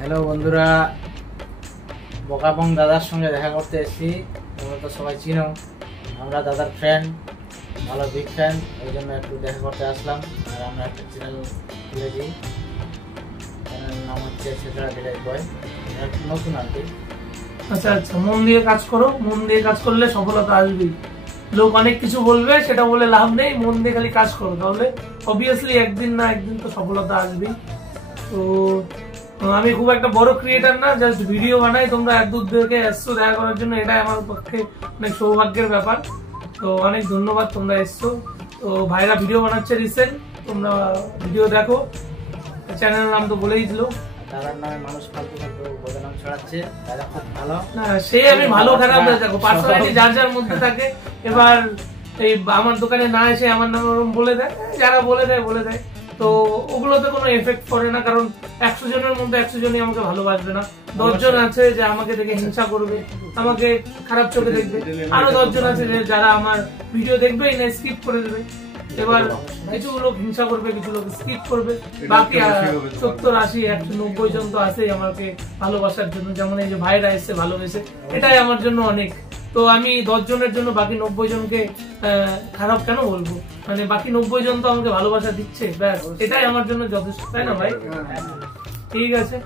Hello বন্ধুরা, বোকাবং দাদার সঙ্গে দেখা করতে এসেছি। তোমরা তো সবাই চিনো, আমরা দাদার ফ্যান, ভালো বিগ ফ্যান, ওই জন্য একটু দেখা করতে আসলাম। আর আমরা একটা চ্যানেল খুলেছি, চ্যানেলের নাম হচ্ছে সেটারা ভিলেজ বয়, নতুন আর কি। আচ্ছা আচ্ছা, মন দিয়ে কাজ করো, মন দিয়ে কাজ করলে সফলতা আসবেই। লোক অনেক কিছু বলবে, সেটা বলে লাভ নেই, মন দিয়ে খালি কাজ করো, তাহলে অবভিয়াসলি একদিন না একদিন তো সফলতা আসবেই। তো আমি খুব একটা বড় ক্রিয়েটার না, জাস্ট ভিডিও বানাই, তোমরা এক দূর থেকে এসছো দেখা করার জন্য, এটাই আমার পক্ষে অনেক সৌভাগ্যের ব্যাপার। তো অনেক ধন্যবাদ তোমরা এসছো। তো ভাইরা ভিডিও বানাচ্ছে রিসেন্ট, তোমরা ভিডিও দেখো। চ্যানেলের নাম তো বলেই দিল, দাদার নামে মানুষ ফালতু ফালতু বদনাম ছড়াচ্ছে, দাদা খুব ভালো না সে আমি ভালো খারাপ দেখো, পার্সোনালিটি যার যার মধ্যে থাকে। এবার এই আমার দোকানে না এসে আমার নামে ওরকম বলে দেয়, যারা বলে দেয়, তো ওগুলোতে কোনো এফেক্ট করে না, কারণ 100 জনের মধ্যে 100 জনই আমাকে ভালোবাসবে না। 10 জন আছে যে আমাকে দেখে হিংসা করবে, আমাকে খারাপ চোখে দেখবে, আরো 10 জন আছে যে যারা আমার ভিডিও দেখবেই না, স্কিপ করে দেবে। এবার কিছু লোক হিংসা করবে, কিছু লোক স্কিপ করবে, বাকি 70, 80, 190 জন তো আছেই আমাকে ভালোবাসার জন্য। যেমন এই যে ভাইরা এসে ভালোবেসে, এটাই আমার জন্য অনেক। তো আমি 10 জনের জন্য বাকি 90 জনকে খারাপ কেন বলবো? মানে বাকি 90 জন তো আমাকে ভালোবাসা দিচ্ছে, ব্যাস এটাই আমার জন্য যথেষ্ট, তাই না ভাই? ঠিক আছে।